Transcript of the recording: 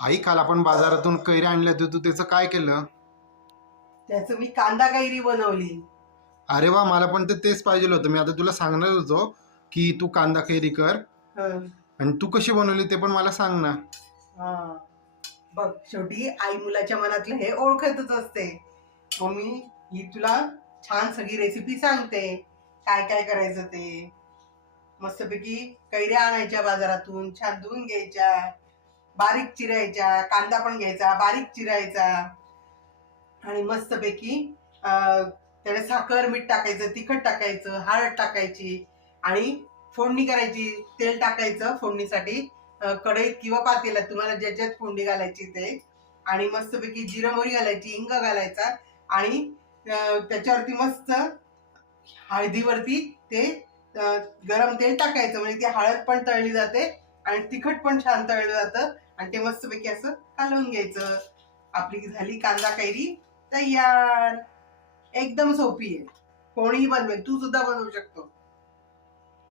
आई, काल आपण बाजारातून कैरी आणल्या होत्या, तू त्याचं काय केलं? त्याचं मी कांदा कैरी बनवली. अरे वा, मला पण तेच पाहिजे होतं. मी आता तुला सांगणार होतो की तू कांदा कैरी कर. हं, आणि तू कशी बनवली ते पण मला सांग ना. हा. बघ, शेवटी आई मुलाच्या मनातलं हे ओळखतच असते. मम्मी ही तुला छान सगळी रेसिपी सांगते, काय काय करायचं ते. मस्तपैकी कैऱ्या आणायच्या बाजारातून, छान धुवून घ्यायच्या, बारीक चिरायच्या, कांदा पण घ्यायचा बारीक चिरायचा आणि मस्तपैकी त्याला साखर मीठ टाकायचं, तिखट टाकायचं, हळद टाकायची आणि फोडणी करायची. तेल टाकायचं फोडणीसाठी कढईत किंवा पातेल्यात, तुम्हाला ज्याच्यात फोडणी घालायची ते. आणि मस्तपैकी जिरं मोहरी घालायची, हिंग घालायचा आणि त्याच्यावरती मस्त हळदीवरती ते गरम तेल टाकायचं, म्हणजे ती हळद पण तळली जाते आणि तिखट पण छान तळलं जातं आणि ते मस्तपैकी असं कालवून घ्यायचं. आपली झाली कांदा कैरी तयार. एकदम सोपी आहे, कोणीही बनवेल, तू सुद्धा बनवू शकतो.